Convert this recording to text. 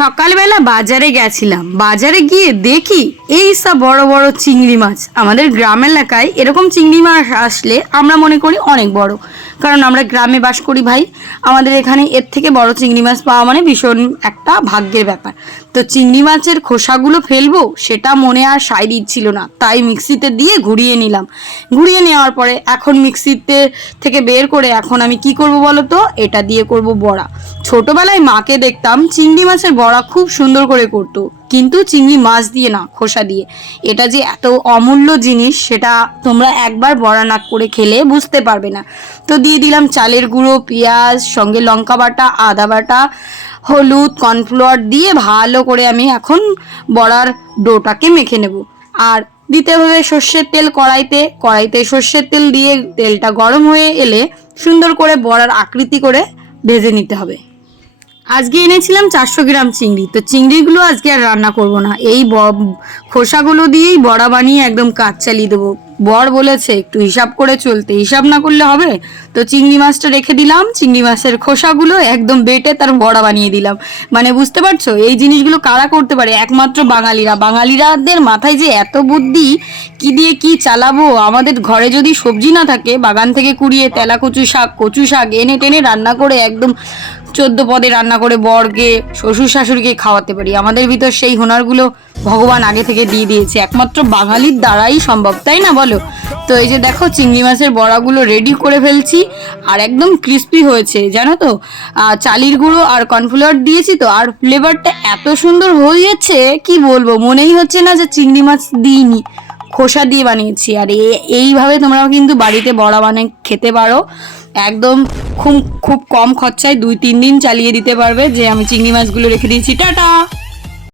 সকালবেলা বাজারে গেছিলাম, বাজারে গিয়ে দেখি এই সব বড় বড় চিংড়ি মাছ। আমাদের গ্রাম এলাকায় এরকম চিংড়ি মাছ আসলে আমরা মনে করি অনেক বড়, কারণ আমরা গ্রামে বাস করি ভাই। আমাদের এখানে এর থেকে বড় চিংড়ি মাছ পাওয়া মানে ভীষণ একটা ভাগ্যের ব্যাপার। তো চিংড়ি মাছের খোসাগুলো ফেলবো সেটা মনে আর সায় দিচ্ছিল না, তাই মিক্সিতে দিয়ে ঘুরিয়ে নিলাম। ঘুরিয়ে নেওয়ার পরে এখন মিক্সিতে থেকে বের করে এখন আমি কি করব বলো তো, এটা দিয়ে করব বড়া। ছোটবেলায় মাকে দেখতাম চিংড়ি মাছের বড়া খুব সুন্দর করে করতো, কিন্তু চিংড়ি মাছ দিয়ে না, খোসা দিয়ে। এটা যে এত অমূল্য জিনিস সেটা তোমরা একবার বড়া না করে খেলে বুঝতে পারবে না। তো দিয়ে দিলাম চালের গুঁড়ো, পেঁয়াজ, সঙ্গে লঙ্কা বাটা, আদা বাটা, হলুদ, কর্নফ্লাওয়ার দিয়ে ভালো করে আমি এখন বড়ার ডোটাকে মেখে নেব। আর দিতে হবে সর্ষের তেল কড়াইতে সর্ষের তেল দিয়ে তেলটা গরম হয়ে এলে সুন্দর করে বড়ার আকৃতি করে ভেজে নিতে হবে। আজকে এনেছিলাম 400 গ্রাম চিংড়ি। তো চিংড়িগুলো আজকে আর রান্না করব না, এই খোসাগুলো দিয়েই বড়া বানিয়ে একদম কাজ চালিয়ে দেবো। বর বলেছে একটু হিসাব করে চলতে, হিসাব না করলে হবে। তো চিংড়ি মাছটা রেখে দিলাম, চিংড়ি মাছের খোসাগুলো একদম বেটে তার বড়া বানিয়ে দিলাম। মানে বুঝতে পারছো এই জিনিসগুলো কারা করতে পারে? একমাত্র বাঙালিরা। বাঙালিরাদের মাথায় যে এত বুদ্ধি, কি দিয়ে কি চালাবো। আমাদের ঘরে যদি সবজি না থাকে, বাগান থেকে কুড়িয়ে তেলা কচু শাক এনে টেনে রান্না করে একদম 14 পদে রান্না করে বরকে, শ্বশুর শাশুড়িকে খাওয়াতে পারি। আমাদের ভিতর সেই হুনারগুলো ভগবান আগে থেকে দিয়ে দিয়েছে, একমাত্র বাঙালির দ্বারাই সম্ভব, তাই না বলো? তো এই যে দেখো চিংড়ি মাছের বড়াগুলো রেডি করে ফেলছি, আর একদম ক্রিস্পি হয়েছে জানো তো। চালের গুঁড়ো আর কর্নফ্লাওয়ার দিয়েছি তো, আর ফ্লেভারটা এত সুন্দর হয়েছে কি বলবো, মনেই হচ্ছে না যে চিংড়ি মাছ দিইনি, খোসা দিয়ে বানিয়েছি। আর এইভাবে তোমরাও কিন্তু বাড়িতে বড়া বানিয়ে খেতে পারো, একদম খুব খুব কম খরচায় 2-3 দিন চালিয়ে দিতে পারবে। যে আমি চিংড়ি মাছগুলো রেখে দিয়েছি। টাটা।